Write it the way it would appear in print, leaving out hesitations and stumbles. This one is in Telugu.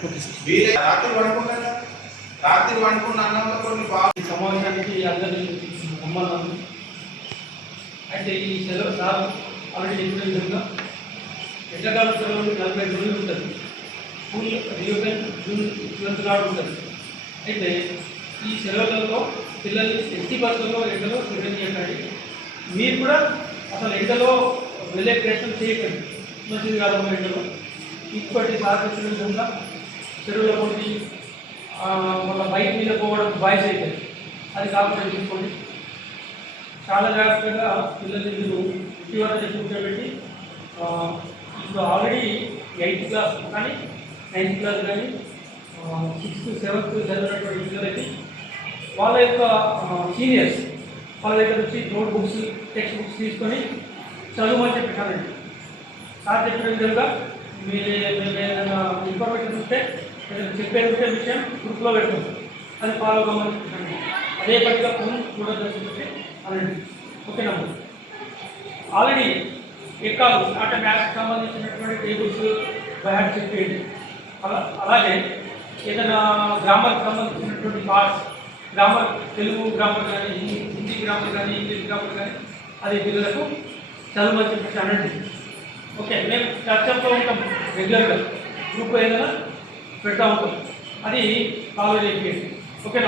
రాత్రి వండుకుంటారా? రాత్రి వండుకున్న కొన్ని బాగా సమావేశానికి అందరినీ రమ్మన్నాను. అయితే ఈ సెలవు సార్ ఆల్రెడీ చెప్పిన విధంగా ఎండాకాల సెలవులు 45 రోజులు ఉంటుంది. స్కూల్ రీఓపెన్ జూన్ 12 నాడు ఉంటుంది. అయితే ఈ సెలవులలో పిల్లలు ఎట్టి బస్సులో ఎండలో తిరగనియండి. మీరు కూడా అసలు ఎండలో వెళ్ళే ప్రయత్నం చేయకండి. మంచిది కాదమ్మా ఎండలో. ఇప్పటి సార్ చెప్పిన విధంగా చెరువుల కొట్టి మన బైక్ మీద పోవడం బాయ్స్ అవుతుంది. అది కాకుండా తీసుకోండి. చాలా జాగ్రత్తగా పిల్లల్ని మీరు ఇంటి వద్ద కూర్చోబెట్టి ఇప్పుడు ఆల్రెడీ 8th క్లాస్ కానీ 9th క్లాస్ కానీ 6th 7th చదివినటువంటి పిల్లలకి వాళ్ళ యొక్క సీనియర్స్ వాళ్ళ దగ్గర నుంచి నోట్ బుక్స్ టెక్స్ట్ బుక్స్ తీసుకొని చదువుమని చెప్పానండి. సార్ చెప్పిన విధంగా మీరు ఏదైనా ఇన్ఫర్మేషన్ ఉంటే ఏదైనా చెప్పే విషయం గ్రూప్లో పెడతాం, అది ఫాలో అవ్వమని చెప్పండి. అదే పనిగా ఫోన్ చూడొద్దని అనండి. ఓకేనా? ఆల్రెడీ ఎక్కాలు అంటే మ్యాథ్స్కి సంబంధించినటువంటి టేబుల్స్ బయాడ్ చెప్పేయండి. అలాగే ఏదైనా గ్రామర్కి సంబంధించినటువంటి పార్ట్స్, గ్రామర్ తెలుగు గ్రామర్ కానీ హిందీ గ్రామర్ కానీ ఇంగ్లీష్ గ్రామర్ కానీ అది పిల్లలకు చదువుమని చెప్పేసి అనండి. ఓకే, మేము చర్చతో ఉంటాం రెగ్యులర్గా, గ్రూప్ ఏదైనా పెడతా ఉంటాం, అది ఫాలో చేయండి. ఓకేనా?